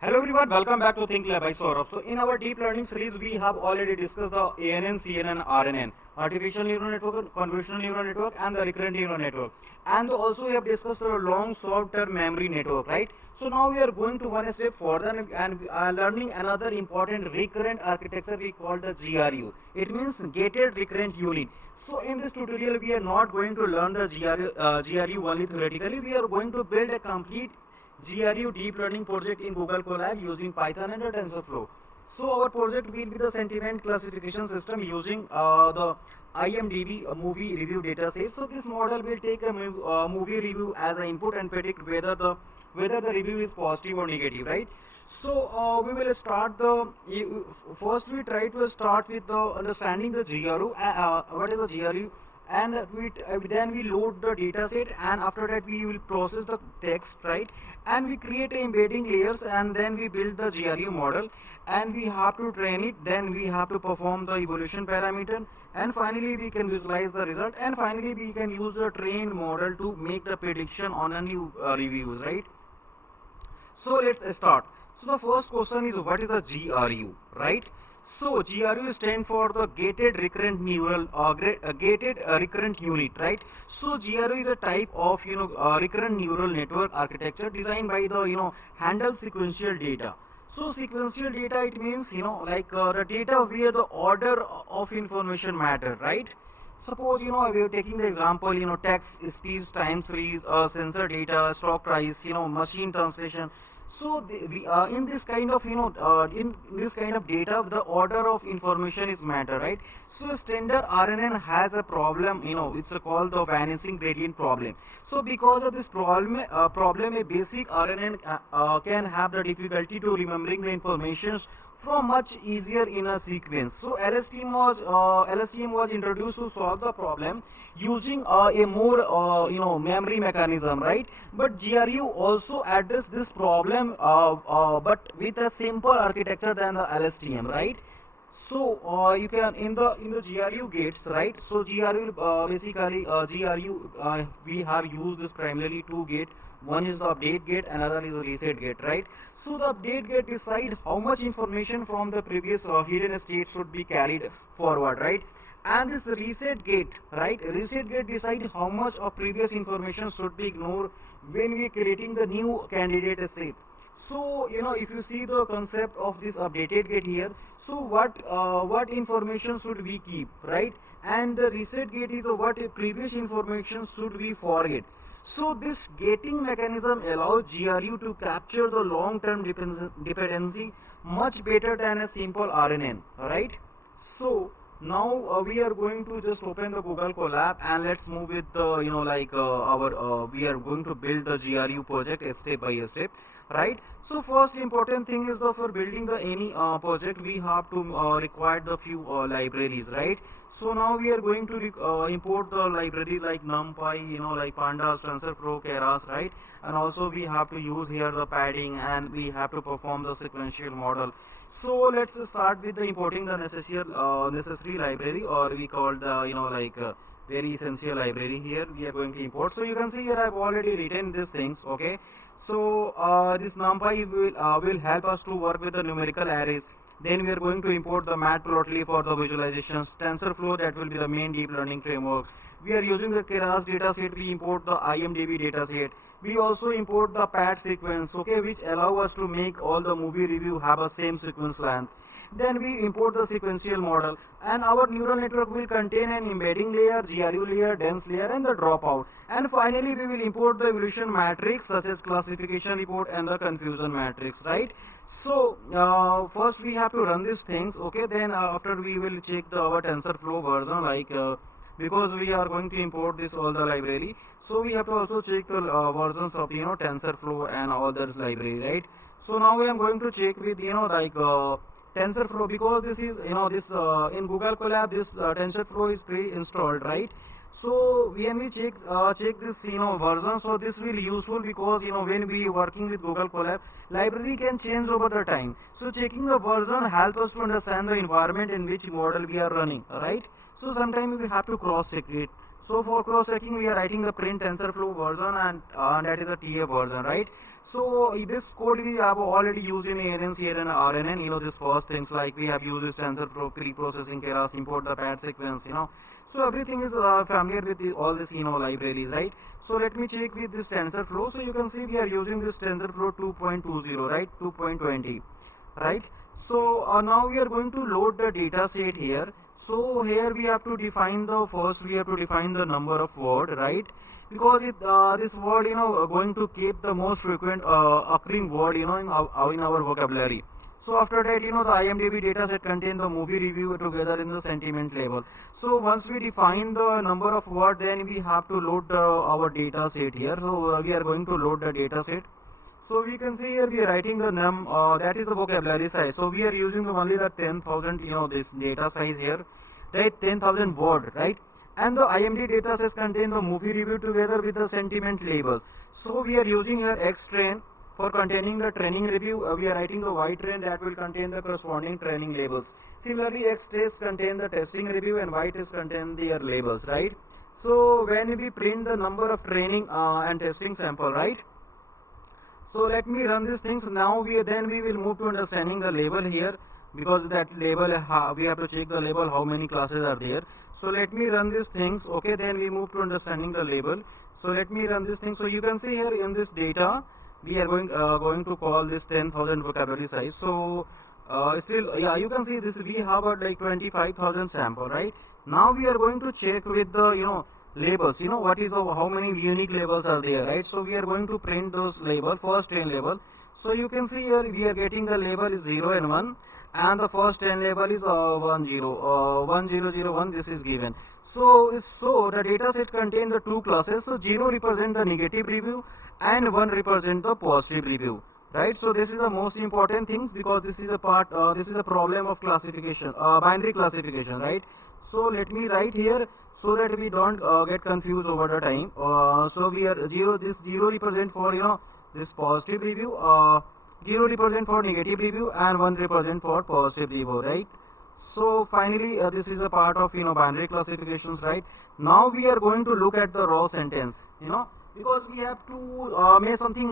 Hello everyone, welcome back to Think Lab by Saurabh. So in our deep learning series, we have already discussed the ANN, CNN, RNN, artificial neural network, convolutional neural network, and the recurrent neural network. And also we have discussed the long short-term memory network, right? So now we are going to one step further and we are learning another important recurrent architecture we call the GRU. It means gated recurrent unit. So in this tutorial, we are not going to learn the GRU only theoretically. We are going to build a complete GRU deep learning project in Google Colab using Python and TensorFlow. So our project will be the sentiment classification system using the IMDb movie review data set. So this model will take a movie review as an input and predict whether the review is positive or negative, right? So we will start the first. We try to start with the understanding the GRU. What is the GRU? And then we load the data set, and after that we will process the text, right? And we create embedding layers, and then we build the GRU model, and we have to train it, then we have to perform the evolution parameter, and finally we can visualize the result, and finally we can use the trained model to make the prediction on a new reviews, right? So let's start. So the first question is, what is the GRU, right? So GRU stands for the gated recurrent recurrent unit, right? So GRU is a type of recurrent neural network architecture designed by the handle sequential data. So sequential data, it means the data where the order of information matter, right? Suppose we are taking the example, text, speech, time series, sensor data, stock price, machine translation. So in this kind of in this kind of data, the order of information is matter, right? So standard RNN has a problem, it's called the vanishing gradient problem. So because of this problem, a basic RNN can have the difficulty to remembering the information from much easier in a sequence. So LSTM was introduced to solve the problem using a more memory mechanism, right? But GRU also address this problem, but with a simple architecture than the LSTM, right? So you can in the GRU gates, right? So GRU basically GRU we have used this primarily two gate. One is the update gate, another is the reset gate, right? So the update gate decide how much information from the previous hidden state should be carried forward, right? And this reset gate, right? Reset gate decide how much of previous information should be ignored when we creating the new candidate state. So if you see the concept of this updated gate here, so what information should we keep, right? And the reset gate is the what previous information should we forget. So this gating mechanism allows GRU to capture the long-term dependency much better than a simple RNN, right? So now we are going to just open the Google Colab, and let's move with the our we are going to build the GRU project step by step, right? So first important thing is the for building the any project, we have to require the few libraries, right? So now we are going to import the library like NumPy, like Pandas, TensorFlow, Keras, right? And also we have to use here the padding, and we have to perform the sequential model. So let's start with the importing the necessary library, or we call the very essential library. Here we are going to import. So you can see here I've already written these things, okay? So this NumPy will help us to work with the numerical arrays. Then we are going to import the Matplotlib for the visualizations, TensorFlow, that will be the main deep learning framework. We are using the Keras dataset. We import the IMDb dataset. We also import the pad sequence, okay, which allow us to make all the movie review have a same sequence length. Then we import the sequential model, and our neural network will contain an embedding layer, GRU layer, dense layer, and the dropout. And finally we will import the evolution matrix such as classification report and the confusion matrix, right? So first we have to run these things, okay? Then after we will check our TensorFlow version, because we are going to import this all the library, so we have to also check the versions of TensorFlow and all those library, right? So now I am going to check with TensorFlow, because this is this in Google Colab, this TensorFlow is pre-installed, right? So when we check this version, so this will useful, because when we working with Google Colab, library can change over the time. So checking the version help us to understand the environment in which model we are running, right? So sometimes we have to cross check it, So for cross-checking, we are writing the print TensorFlow version, and that is a TF version, right? So this code we have already used in ANNs here in RNN. This first things like we have used this TensorFlow pre-processing keras, import the pad sequence, So everything is familiar with all this, libraries, right? So let me check with this TensorFlow. So you can see we are using this TensorFlow 2.20, right? 2.20, right? So now we are going to load the data set here. So here we have to define the number of word, right? Because this word going to keep the most frequent occurring word in our vocabulary. So after that, the IMDb dataset contain the movie review together in the sentiment label. So once we define the number of word, then we have to load our data set here. So we are going to load the data set. So we can see here we are writing the num, that is the vocabulary size. So we are using only the 10,000, this data size here, right? 10,000 word, right? And the IMD data sets contain the movie review together with the sentiment labels. So we are using here xtrain for containing the training review. We are writing the ytrain that will contain the corresponding training labels. Similarly, xtest contain the testing review and ytest contain their labels, right? So when we print the number of training and testing sample, right? So let me run these things. Now we will move to understanding the label here, because that label we have to check the label how many classes are there. So let me run these things. Okay, then we move to understanding the label. So let me run this thing. So you can see here in this data we are going to call this 10,000 vocabulary size. So still, yeah, you can see this we have like 25,000 sample, right? Now we are going to check with the labels, what is how many unique labels are there, right? So we are going to print those label, first 10 label. So you can see here we are getting the label is 0 and 1, and the first 10 label is 1001. This is given. So the data set contain the two classes. So 0 represent the negative review and 1 represent the positive review, right? So this is the most important things, because this is a part this is a problem of classification, binary classification, right? So let me write here so that we don't get confused over the time. So we are this 0 represent for this positive review, 0 represent for negative review, and 1 represent for positive review, right? So finally this is a part of binary classifications, right? Now we are going to look at the raw sentence, because we have to make something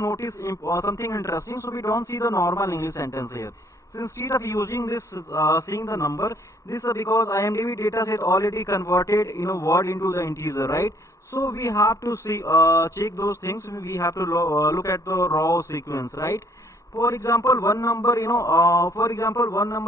something interesting, so we don't see the normal English sentence here. So instead of using this seeing the number, this is because IMDb dataset already converted word into the integer, right? So we have to see check those things. We have to look at the raw sequence, right? For example, one number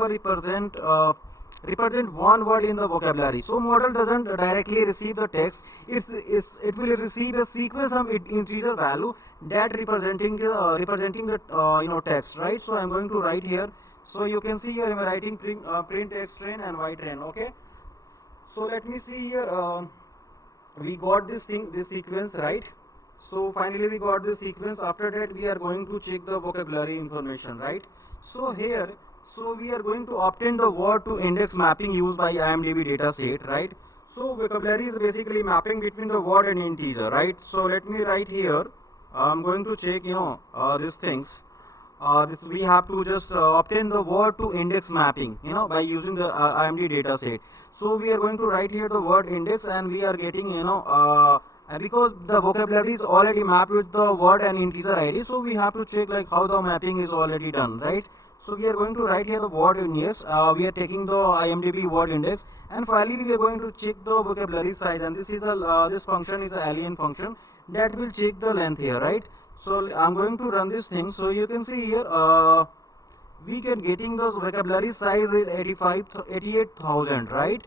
represent one word in the vocabulary. So model doesn't directly receive the text. It will receive a sequence of integer value that representing the text, right? So I'm going to write here. So you can see here I'm writing print xtrain and ytrain. Okay. So let me see here. We got this sequence, right? So finally we got this sequence. After that we are going to check the vocabulary information, right? So here, so we are going to obtain the word to index mapping used by IMDb dataset, right? So vocabulary is basically mapping between the word and integer, right? So let me write here. I'm going to check these things. This we have to just obtain the word to index mapping by using the IMD dataset. So we are going to write here the word index, and we are getting because the vocabulary is already mapped with the word and integer ID, so we have to check like how the mapping is already done, right? So we are going to write here the word index. We are taking the IMDb word index, and finally we are going to check the vocabulary size, and this is the this function is an alien function that will check the length here, right? So I'm going to run this thing. So you can see here we can getting the vocabulary size is 88,000, right?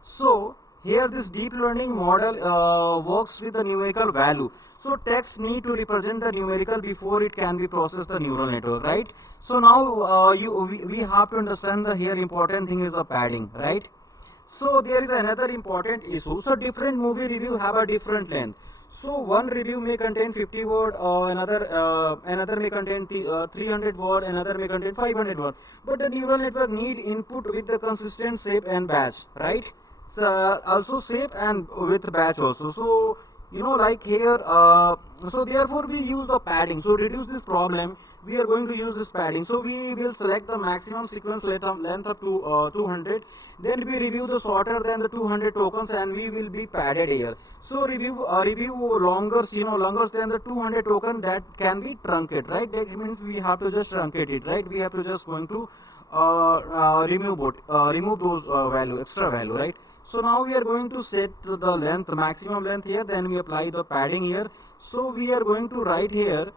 So here this deep learning model works with the numerical value. So text need to represent the numerical before it can be processed the neural network, right? So now we have to understand the here important thing is the padding, right? So there is another important issue. So different movie review have a different length. So one review may contain 50 word, another may contain 300 word, another may contain 500 word. But the neural network need input with the consistent shape and batch, right? So also shape and with batch also. So like here, so therefore we use the padding. So reduce this problem, we are going to use this padding. So we will select the maximum sequence length up to 200. Then we review the shorter than the 200 tokens, and we will be padded here. So review longer, longer than the 200 token, that can be truncated, right? That means we have to just truncate it, right? We have to just going to remove those value, extra value, right? So now we are going to set the length, maximum length here, then we apply the padding here. So we are going to write here,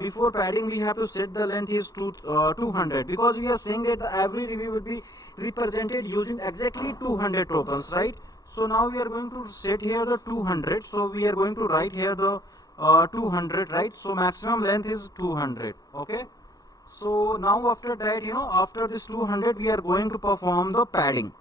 before padding we have to set the length is to 200, because we are saying that every review will be represented using exactly 200 tokens, right? So now we are going to set here the 200. So we are going to write here the 200, right? So maximum length is 200. Okay. So now after that, after this 200, we are going to perform the padding,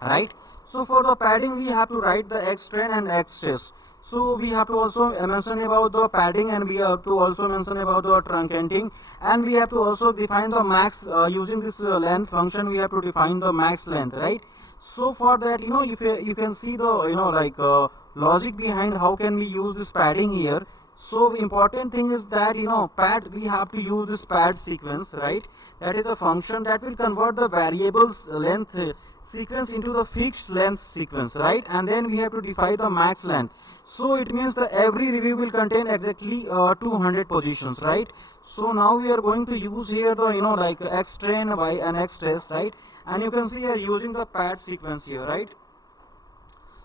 right? So for the padding, we have to write the X train and X test. So we have to also mention about the padding, and we have to also mention about the truncating, and we have to also define the max using this length function. We have to define the max length, right? So for that, if you can see the logic behind how can we use this padding here. So important thing is that pad, we have to use this pad sequence, right? That is a function that will convert the variables length sequence into the fixed length sequence, right? And then we have to define the max length. So it means that every review will contain exactly 200 positions, right? So now we are going to use here the X train, Y and X test, right? And you can see here using the pad sequence here, right?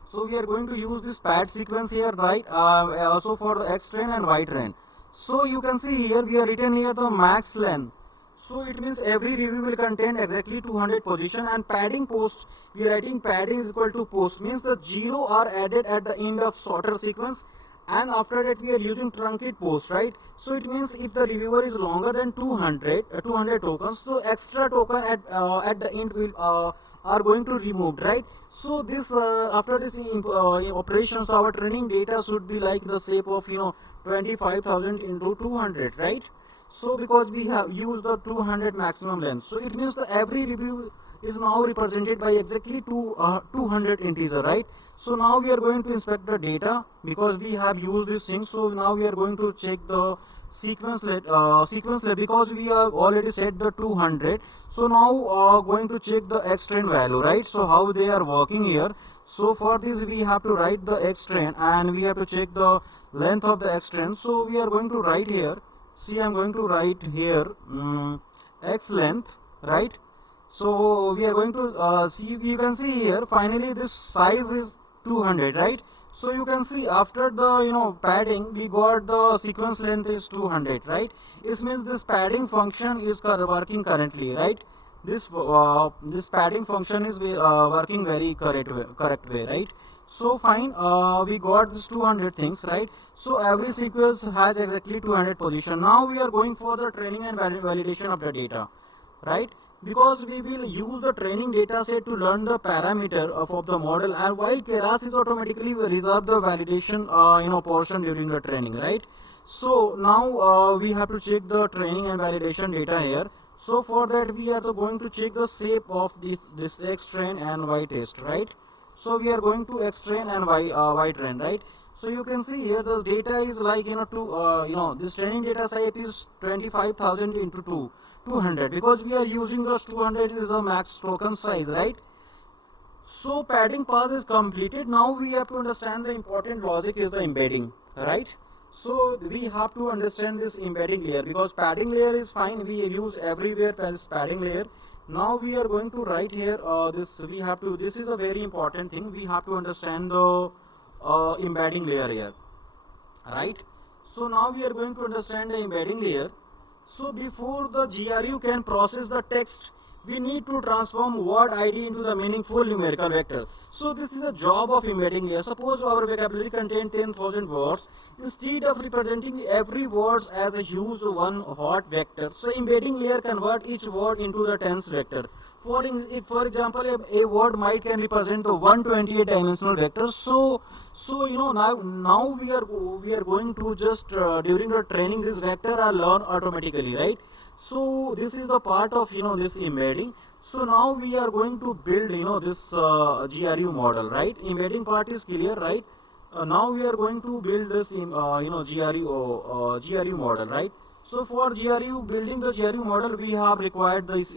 So we are going to use this pad sequence here, right? Also for the X train and Y train. So you can see here we are written here the max length. So it means every review will contain exactly 200 position, and padding post, we are writing padding is equal to post, means the 0 are added at the end of sorter sequence, and after that we are using truncate post, right? So it means if the reviewer is longer than 200 tokens, so extra token at the end will are going to removed, right? So this after this operations, our training data should be like the shape of 25,000 into 200, right? So because we have used the 200 maximum length, so it means that every review is now represented by exactly 200 integer, right? So now we are going to inspect the data because we have used this thing. So now we are going to check the sequence because we have already set the 200. So now going to check the X train value, right? So how they are working here. So for this we have to write the X train, and we have to check the length of the X train. So we are going to write here, see, I'm going to write here X length, right? So we are going to see, you can see here finally this size is 200, right? So you can see after the padding we got the sequence length is 200, right? This means this padding function is working currently, right? This padding function is working very correct way, right? So fine, we got this 200 things, right? So every sequence has exactly 200 position. Now we are going for the training and validation of the data, right? Because we will use the training data set to learn the parameter of the model, and while Keras is automatically reserve the validation portion during the training, right? So now we have to check the training and validation data here. So for that we are going to check the shape of this X train and Y test, right? So we are going to X train and Y train, right? So you can see here the data is like this training data type is 25,000 into 200, because we are using those 200 is the max token size, right? So padding pass is completed. Now we have to understand the important logic is the embedding, right? So we have to understand this embedding layer, because padding layer is fine, we use everywhere this padding layer. Now we are going to write here this is a very important thing, we have to understand the embedding layer here, right? So now we are going to understand the embedding layer. So before the GRU can process the text, we need to transform word ID into the meaningful numerical vector. So this is the job of embedding layer. Suppose our vocabulary contains 10,000 words. Instead of representing every word as a huge one hot vector, so embedding layer convert each word into the tens vector. For example, a word might can represent the 128 dimensional vector. So now we are going to just during the training this vector are learn automatically, right? So this is the part of this embedding. So now we are going to build this GRU model, right? Embedding part is clear, right? now we are going to build this in GRU model, right? So for GRU, building the GRU model, we have required this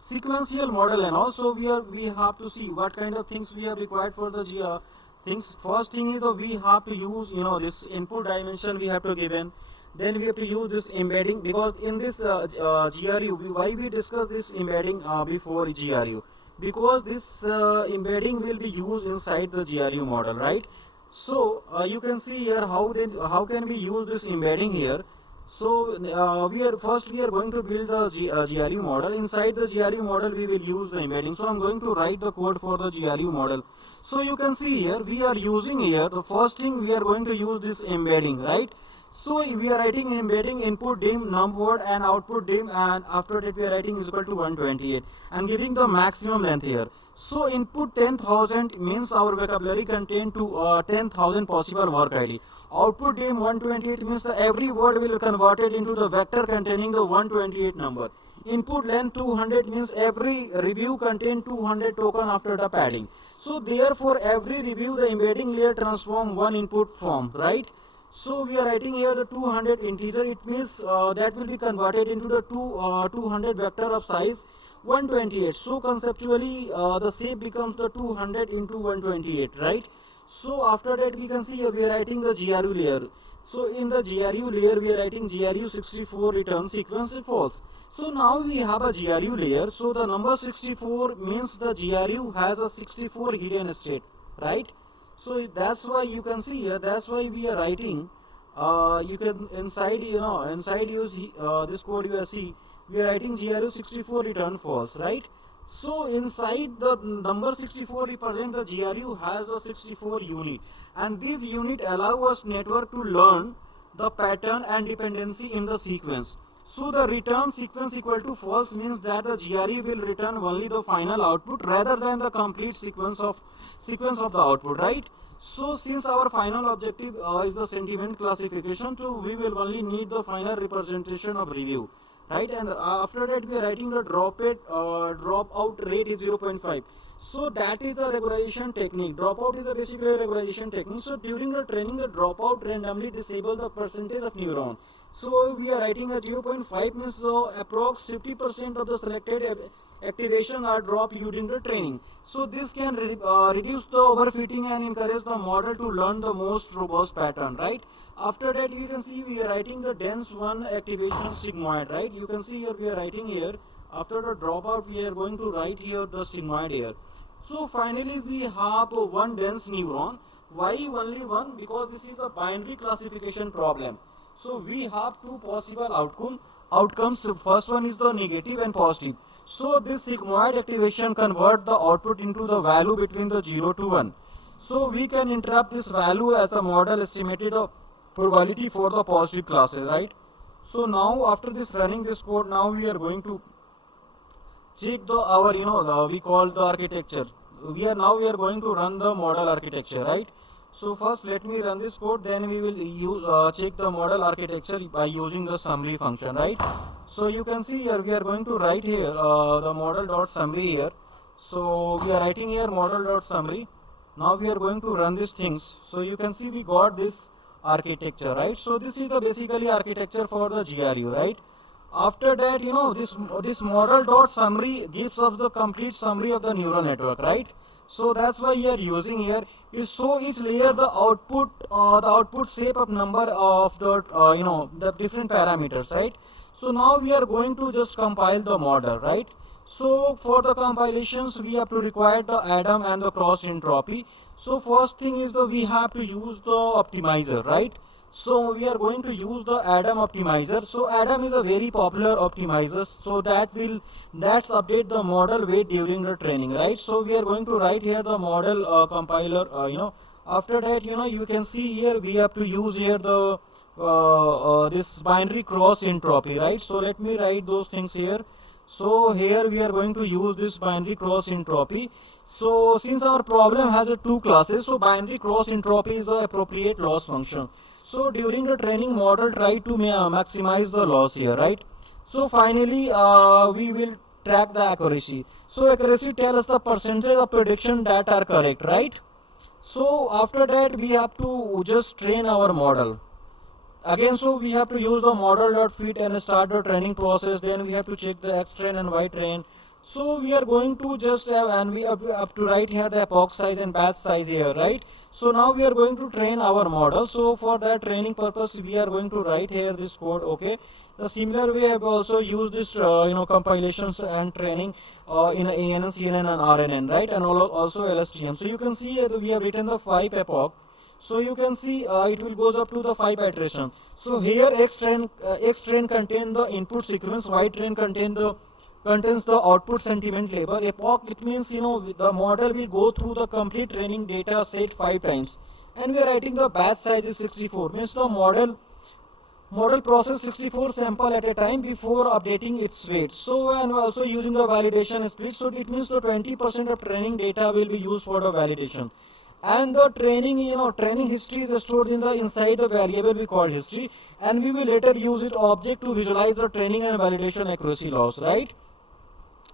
sequential model, and also we have to see what kind of things we have required for the things. First thing is that we have to use this input dimension we have to given. Then we have to use this embedding, because in this GRU, why we discuss this embedding before GRU, because this embedding will be used inside the GRU model, right? So you can see here how can we use this embedding here. So we are going to build the GRU model. Inside the GRU model we will use the embedding. So I'm going to write the code for the GRU model. So you can see here we are using here, the first thing we are going to use this embedding, right? So we are writing embedding input dim num word and output dim, and after that we are writing is equal to 128 and giving the maximum length here. So input 10,000 means our vocabulary contain to 10,000 possible work ID. Output dim 128 means that every word will converted into the vector containing the 128 number. Input length 200 means every review contain 200 token after the padding. So therefore every review the embedding layer transform one input form, right? So we are writing here the 200 integer. It means that will be converted into the 200 vector of size 128. So conceptually the shape becomes the 200 into 128, right? So after that we can see we are writing the GRU layer. So in the GRU layer we are writing GRU64 return sequence false. So now we have a GRU layer. So the number 64 means the GRU has a 64 hidden state, right? So that's why you can see here, that's why we are writing you can inside this code you will see we are writing GRU64 return false, right? So inside the number 64 represent the GRU has a 64 unit, and this unit allow us network to learn the pattern and dependency in the sequence. So the return sequence equal to false means that the GRU will return only the final output rather than the complete sequence of the output, right? So since our final objective is the sentiment classification, so we will only need the final representation of review, right? And after that we are writing the dropout rate is 0.5. So that is the regularization technique. Dropout is a basically a regularization technique. So during the training the dropout randomly disable the percentage of neuron. So we are writing a 0.5 means so approx 50% of the selected activation are dropped during the training. So this can reduce the overfitting and encourage the model to learn the most robust pattern, right? After that you can see we are writing the dense one activation sigmoid, right? You can see here we are writing here after the dropout we are going to write here the sigmoid here. So finally we have one dense neuron. Why only one? Because this is a binary classification problem. So we have two possible outcomes. First one is the negative and positive. So this sigmoid activation convert the output into the value between the 0 to 1. So we can interrupt this value as the model estimated the probability for the positive classes, right? So now after this running this code, now we are going to check we call the architecture. We are going to run the model architecture, right? So first let me run this code, then we will use check the model architecture by using the summary function, right? So you can see here we are going to write here the model.summary here. So we are writing here model.summary. Now we are going to run these things. So you can see we got this architecture, right? So this is the basically architecture for the GRU, right? After that, this model.summary gives us the complete summary of the neural network, right? So that's why we are using here is so each layer the output shape of number of the different parameters, right? So now we are going to just compile the model, right? So for the compilations we have to require the Adam and the cross entropy. So first thing is we have to use the optimizer, right? So we are going to use the Adam optimizer. So Adam is a very popular optimizer, so that's update the model weight during the training, right? So we are going to write here the model compiler, after that you can see here we have to use here the this binary cross entropy, right? So let me write those things here. So here we are going to use this binary cross entropy. So since our problem has two classes, so binary cross entropy is an appropriate loss function. So during the training model try to maximize the loss here, right? So finally we will track the accuracy. So accuracy tells us the percentage of prediction that are correct, right? So after that we have to just train our model again. So we have to use the model.fit and start the training process. Then we have to check the x train and y train. So we are going to just have, and we up to write here the epoch size and batch size here, right? So now we are going to train our model. So for that training purpose we are going to write here this code. Okay, the similar way I have also used this compilations and training in ANN, CNN and RNN, right? And also LSTM. So you can see we have written the 5 epoch. So you can see it will goes up to the 5 iteration. So here x train contain the input sequence, y train contains the output sentiment label. Epoch, it means the model will go through the complete training data set 5 times, and we are writing the batch size is 64, means the model process 64 sample at a time before updating its weight. So and also using the validation split, so it means the 20% of training data will be used for the validation. And the training history is stored in the inside the variable we call history, and we will later use it object to visualize the training and validation accuracy loss, right?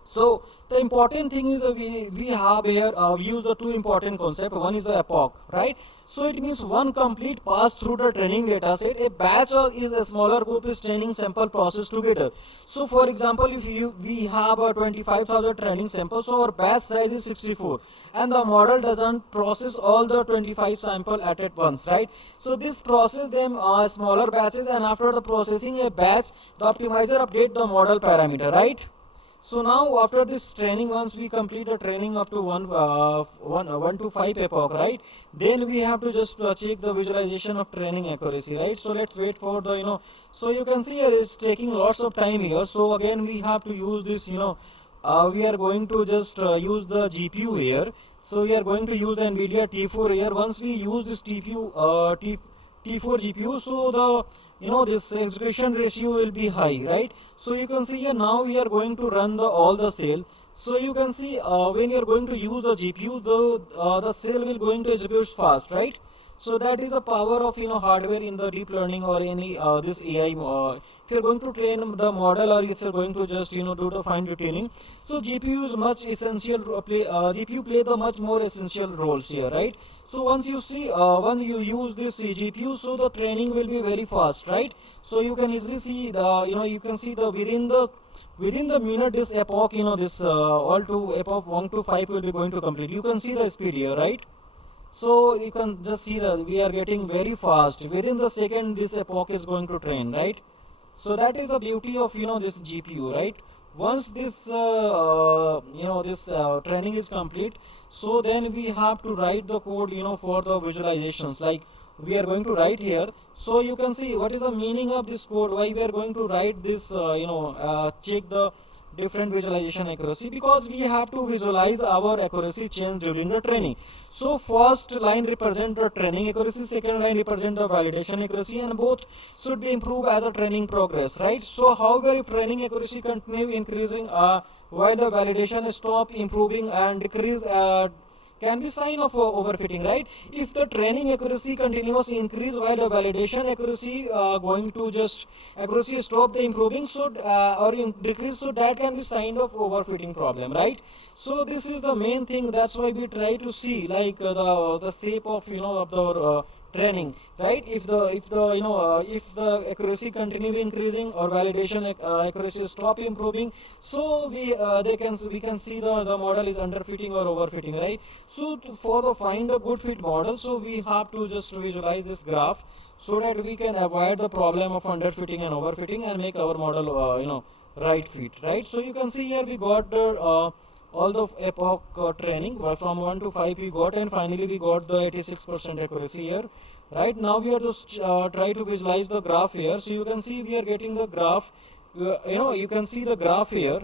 So the important thing is we have here we use the two important concepts. One is the epoch, right? So it means one complete pass through the training data set. A batch is a smaller group is training sample process together. So for example, if we have a 25,000 training samples, so our batch size is 64, and the model doesn't process all the 25 sample at once, right? So this process them smaller batches, and after the processing a batch, the optimizer update the model parameter, right? So now after this training, once we complete the training up to 1 to 5 epoch, right? Then we have to just check the visualization of training accuracy, right? So let's wait for the So you can see here it's taking lots of time here. So again we have to use this we are going to just use the GPU here. So we are going to use the NVIDIA T4 here. Once we use this T4 GPU, so the this execution ratio will be high, right? So you can see here now we are going to run all the cell. So you can see when you are going to use the GPU, the cell will going to execute fast, right? So that is the power of hardware in the deep learning or any this AI. If you are going to train the model, or if you are going to just do the fine tuning, so GPU is much essential. GPU play the much more essential roles here, right? So once you see when you use this GPU, so the training will be very fast, right? So you can easily see the you can see the within the minute this epoch this all to epoch 1 to 5 will be going to complete. You can see the speed here, right? So you can just see that we are getting very fast. Within the second this epoch is going to train, right? So that is the beauty of this GPU, right? Once this this training is complete, so then we have to write the code for the visualizations, like we are going to write here. So you can see what is the meaning of this code, why we are going to write this check the different visualization accuracy, because we have to visualize our accuracy change during the training. So first line represent the training accuracy, second line represent the validation accuracy, and both should be improved as a training progress, right? So however, if training accuracy continue increasing while the validation stop improving and decrease can be sign of overfitting, right? If the training accuracy continues increase while the validation accuracy going to just accuracy stop the improving, so or decrease, so that can be sign of overfitting problem, right? So this is the main thing. That's why we try to see like the shape of of the training, right? If the accuracy continue increasing or validation accuracy stop improving, so we can see the model is underfitting or overfitting, right? So for the find a good fit model, so we have to just visualize this graph so that we can avoid the problem of underfitting and overfitting and make our model right fit, right? So you can see here we got the all the epoch training from 1 to 5 we got, and finally we got the 86% accuracy here. Right now we are just try to visualize the graph here. So you can see we are getting the graph. You can see the graph here.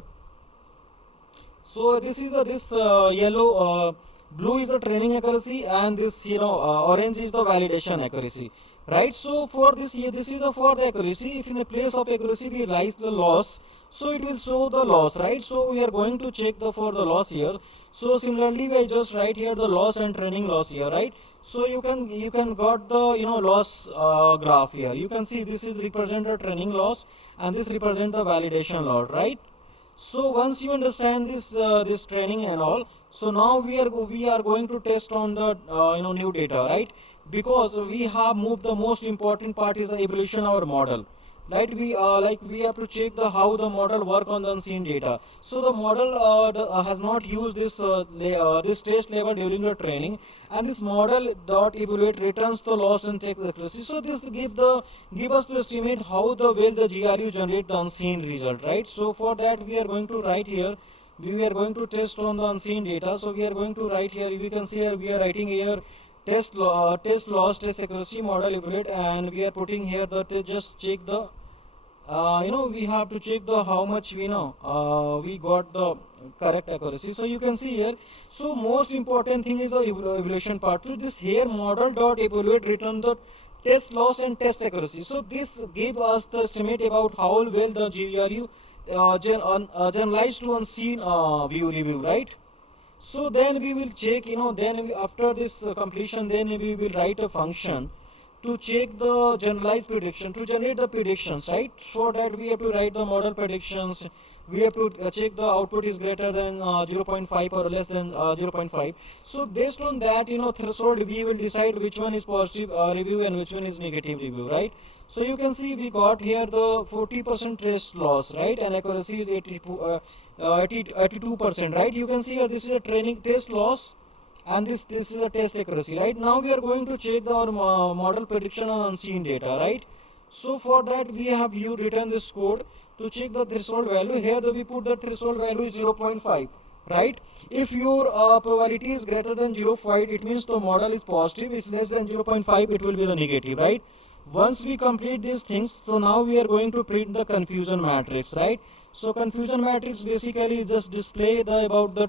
So this is this yellow, blue is the training accuracy, and this orange is the validation accuracy, right? So for this here, this is for the accuracy. If in the place of accuracy we write the loss, so it will show the loss, right? So we are going to check for the loss here. So similarly we just write here the loss and training loss here, right? So you can got the loss graph here. You can see this is represent the training loss and this represent the validation loss, right? So once you understand this training and all, so now we are going to test on the new data, right? Because we have moved, the most important part is the evaluation of our model, right? We have to check the how the model work on the unseen data. So the model has not used this test level during the training, and this model dot evaluate returns the loss and take accuracy. So this give us to estimate how the well the GRU generate the unseen result, right? So for that we are going to write here, we are going to test on the unseen data. So we are going to write here, we can see here we are writing here test loss, test accuracy, model evaluate, and we are putting here that just check the we have to check the how much we know we got the correct accuracy. So you can see here, so most important thing is the evaluation part. So this here model dot evaluate return the test loss and test accuracy. So this give us the estimate about how well the GRU generalized to unseen view review, right? So then we will check, after this completion, then we will write a function to check the generalized prediction, to generate the predictions, right? For that we have to write the model predictions. We have to check the output is greater than 0.5 or less than 0.5. So based on that, threshold, we will decide which one is positive review and which one is negative review, right? So you can see we got here the 40% test loss, right? And accuracy is 82%, right? You can see here this is a training test loss, and this is a test accuracy, right? Now we are going to check our model prediction on unseen data, right? So for that we have you written this code to check the threshold value. Here we put the threshold value is 0.5, right? If your probability is greater than 0.5, it means the model is positive. If less than 0.5, it will be the negative, right? Once we complete these things, so now we are going to print the confusion matrix, right? So confusion matrix basically just display the about the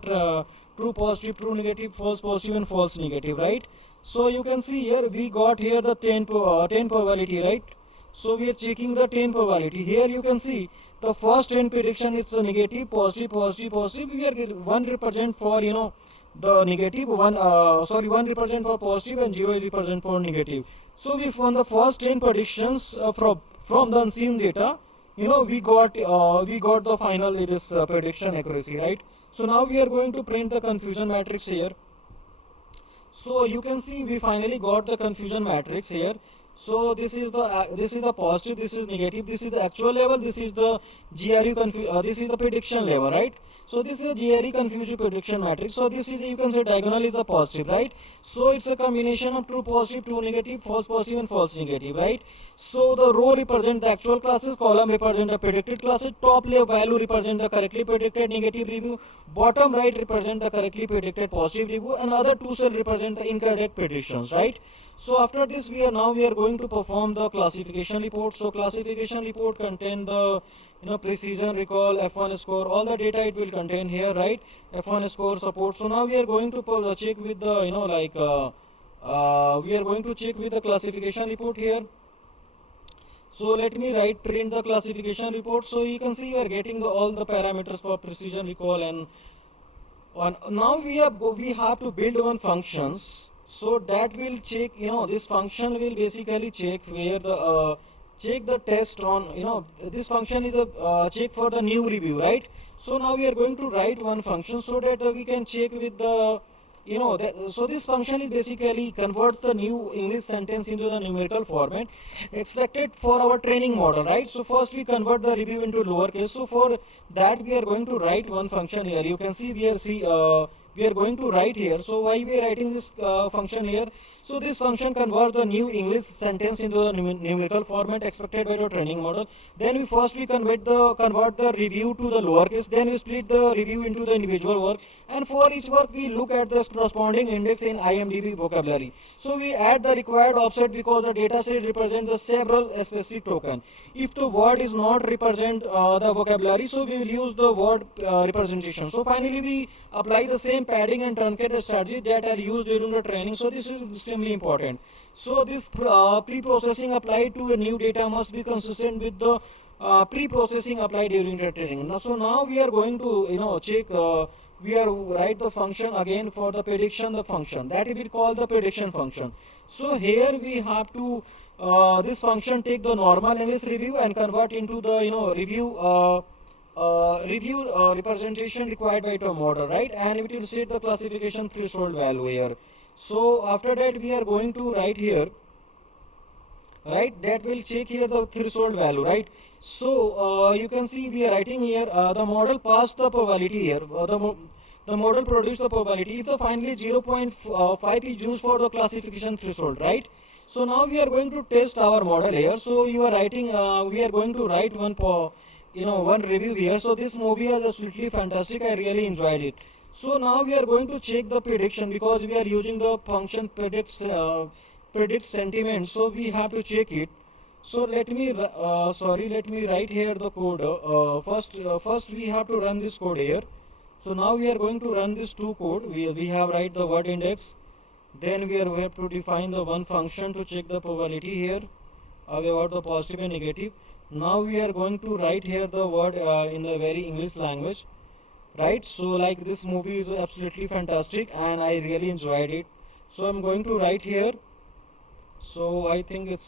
true positive, true negative, false positive, and false negative, right? So you can see here we got here the 10 probability, right? So we are checking the 10 probability. Here you can see the first 10 prediction it's a negative, positive, positive, positive. We are one represent for the negative, one represent for positive, and 0 is represent for negative. So we found the first 10 predictions from the unseen data. We got the final this prediction accuracy, right? So now we are going to print the confusion matrix here. So you can see we finally got the confusion matrix here. So this is the positive, this is negative, this is the actual level, this is the this is the prediction level, right? So this is a GRE confusion prediction matrix. So this is, you can say, diagonal is a positive, right? So it's a combination of true positive, true negative, false positive, and false negative, right? So the row represent the actual classes, column represent the predicted classes, top left value represent the correctly predicted negative review, bottom right represent the correctly predicted positive review, and other two cell represent the incorrect predictions, right? So after this we are going to perform the classification report. So classification report contain the precision, recall, F1 score, all the data it will contain here, right? F1 score, support. So now we are going to check with the we are going to check with the classification report here. So let me write print the classification report. So you can see we are getting all the parameters for precision, recall, and now we have to build one functions. So that will check, this function will basically check where the check the test on, this function is a check for the new review, right? So now we are going to write one function so that we can check with the so this function is basically converts the new English sentence into the numerical format expected for our training model, right? So first we convert the review into lowercase. So for that we are going to write one function here. You can see we are going to write here. So why we are writing this function here? So this function converts the new English sentence into the numerical format expected by the training model. Then we convert the review to the lowercase. Then we split the review into the individual work, and for each work we look at the corresponding index in IMDb vocabulary. So we add the required offset because the data set represents the several specific token. If the word is not represent the vocabulary, so we will use the word representation. So finally we apply the same padding and truncated strategy that are used during the training. So this is extremely important. So this pre-processing applied to a new data must be consistent with the pre-processing applied during the training. Now we are going to check. We are write the function again for the prediction, the function that we will call the prediction function. So here we have to this function take the normal English review and convert into the review review representation required by the model, right? And it will set the classification threshold value here. So after that we are going to write here, right, that will check here the threshold value, right? So you can see we are writing here the model passed the probability here, the model produced the probability if the finally 0.5 is used for the classification threshold, right? So now we are going to test our model here. So you are writing we are going to write one review here. So this movie is absolutely fantastic, I really enjoyed it. So now we are going to check the prediction because we are using the function predict sentiment, so we have to check it. So let me write here the code. First we have to run this code here. So now we are going to run this two code. We have write the word index, then we have to define the one function to check the probability here about the positive and negative. Now we are going to write here the word in the very English language, right? So like this movie is absolutely fantastic and I really enjoyed it. So I'm going to write here. So I think it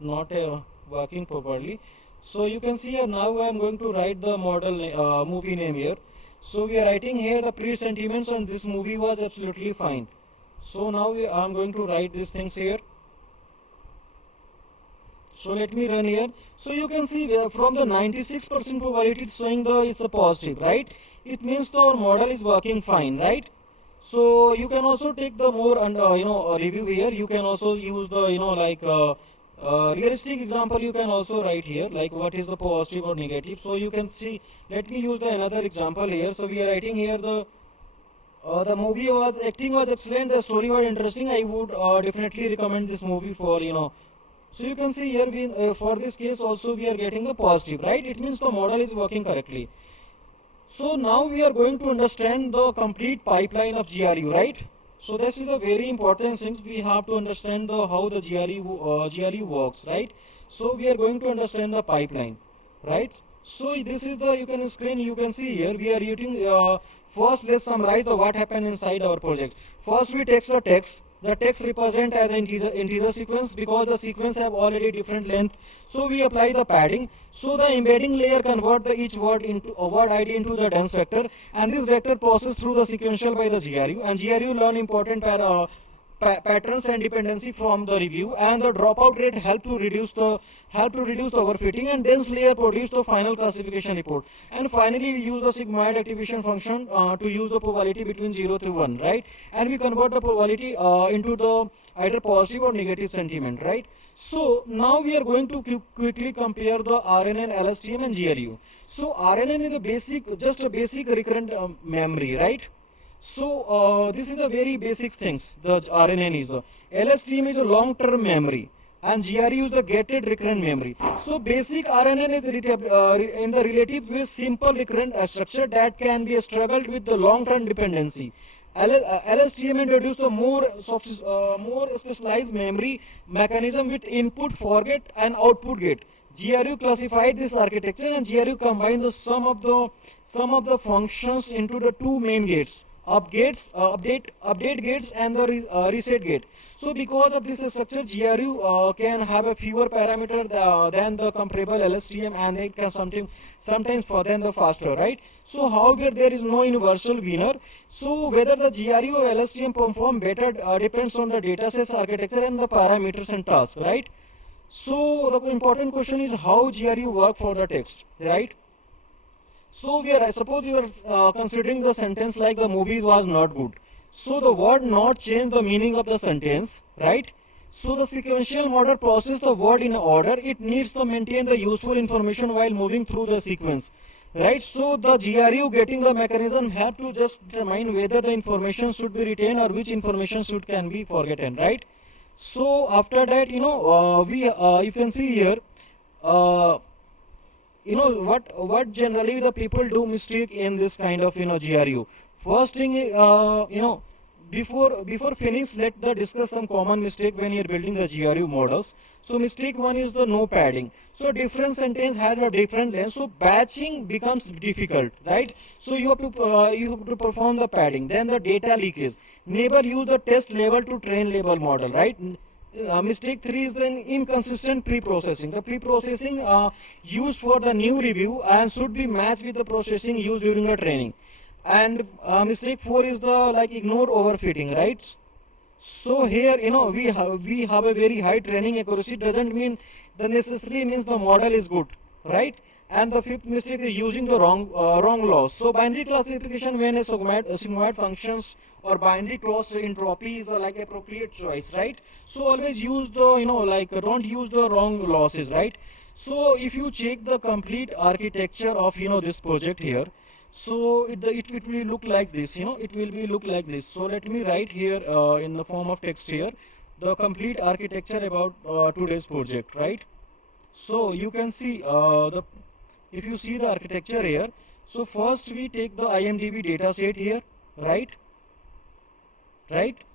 not working properly. So you can see here now I am going to write the movie name here. So we are writing here the pre-sentiments and this movie was absolutely fine. So now I am going to write these things here. So let me run here. So you can see from the 96% probability it's showing it's a positive, right? It means our model is working fine, right? So you can also take the more and review here. You can also use the realistic example. You can also write here like what is the positive or negative. So you can see. Let me use the another example here. So we are writing here the movie was acting was excellent. The story was interesting. I would definitely recommend this movie for So you can see here for this case also we are getting the positive, right? It means the model is working correctly. So now we are going to understand the complete pipeline of GRU, right? So this is a very important thing. We have to understand how the GRU works, right? So we are going to understand the pipeline, right? So this is the you can see here we are using first let's summarize the what happened inside our project. First we text the text. The text represent as an integer sequence because the sequence have already different length. So we apply the padding. So the embedding layer convert each word into a word ID into the dense vector, and this vector processed through the sequential by the GRU, and GRU learn important patterns and dependency from the review, and the dropout rate help to reduce the overfitting, and dense layer produce the final classification report. And finally we use the sigmoid activation function to use the probability between 0 to 1, right? And we convert the probability into the either positive or negative sentiment, right? So now we are going to quickly compare the RNN, LSTM and GRU. So RNN is just a basic recurrent memory, right? So this is a very basic things. The RNN is LSTM is a long-term memory, and GRU is the gated recurrent memory. So basic RNN is in the relative with simple recurrent structure that can be struggled with the long-term dependency. LSTM introduced the more specialized memory mechanism with input forget and output gate. GRU classified this architecture, and GRU combined the sum of the functions into the two main gates. Update gates and the reset gate. So because of this structure, GRU can have a fewer parameter than the comparable LSTM, and it can sometimes than the faster, right? So however there is no universal winner. So whether the GRU or LSTM perform better depends on the datasets architecture and the parameters and tasks, right? So the important question is how GRU work for the text, right? So suppose we are considering the sentence like the movie was not good. So the word not change the meaning of the sentence, right? So the sequential model process the word in order. It needs to maintain the useful information while moving through the sequence, right? So the GRU getting the mechanism have to just determine whether the information should be retained or which information can be forgotten, right? So after that, you can see here. What generally the people do mistake in this kind of GRU. First thing, before finish, let the discuss some common mistake when you're building the GRU models. So mistake one is the no padding. So different sentence have a different length, so batching becomes difficult, right? So you have to perform the padding. Then the data leakage. Never use the test label to train label model, right? Mistake 3 is the inconsistent pre-processing. The pre-processing used for the new review and should be matched with the processing used during the training. And mistake 4 is the like ignore overfitting, right? So here, we have a very high training accuracy. Doesn't mean the necessarily means the model is good, right? And the fifth mistake is using the wrong laws. So binary classification when a sigmoid functions or binary cross entropy is like appropriate choice, right? So always use the don't use the wrong losses, right? So if you check the complete architecture of this project here, so it will look like this, it will be look like this. So let me write here in the form of text here the complete architecture about today's project, right? So you can see the if you see the architecture here, so first we take the IMDb data set here, right?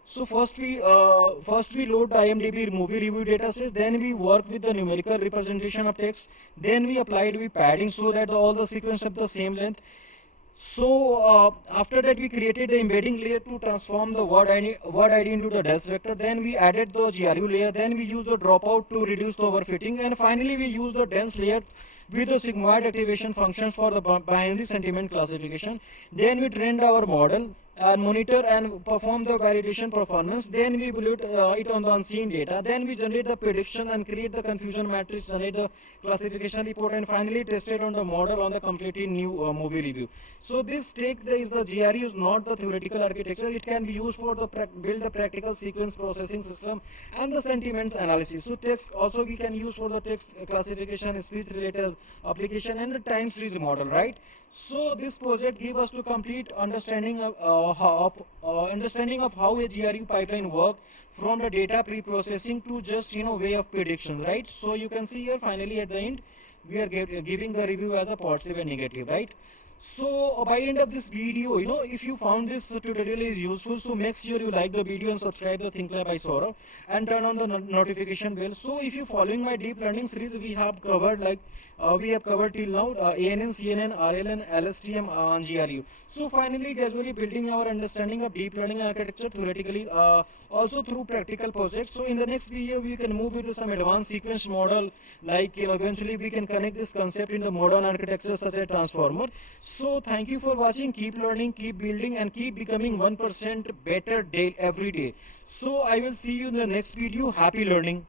So first we load the IMDb movie review data set, then we work with the numerical representation of text, then we applied with padding so that all the sequence have the same length. So after that we created the embedding layer to transform the word ID into the depth vector. Then we added the GRU layer. Then we use the dropout to reduce the overfitting. And finally we use the dense layer with the sigmoid activation functions for the binary sentiment classification. Then we trained our model and monitor and perform the validation performance. Then we evaluate it on the unseen data. Then we generate the prediction and create the confusion matrix, generate the classification report, and finally tested on the model on the completely new movie review. So this is the GRU is not the theoretical architecture. It can be used for the build the practical sequence processing system and the sentiments analysis. So text also we can use for the text classification, speech related application, and the time series model, right? So this project gave us to complete understanding of how a GRU pipeline work from the data pre-processing to just way of prediction, right? So you can see here finally at the end we are giving the review as a positive and negative, right? So by end of this video, if you found this tutorial is useful, so make sure you like the video and subscribe to ThinkLab by Saurabh and turn on the notification bell. So if you following my deep learning series, we have covered till now ANN, CNN, RLN, LSTM, and GRU. So finally, gradually building our understanding of deep learning architecture theoretically, also through practical projects. So in the next video, we can move into some advanced sequence model, like eventually we can connect this concept in the modern architecture such as transformer. So thank you for watching. Keep learning, keep building, and keep becoming 1% better day every day. So I will see you in the next video. Happy learning.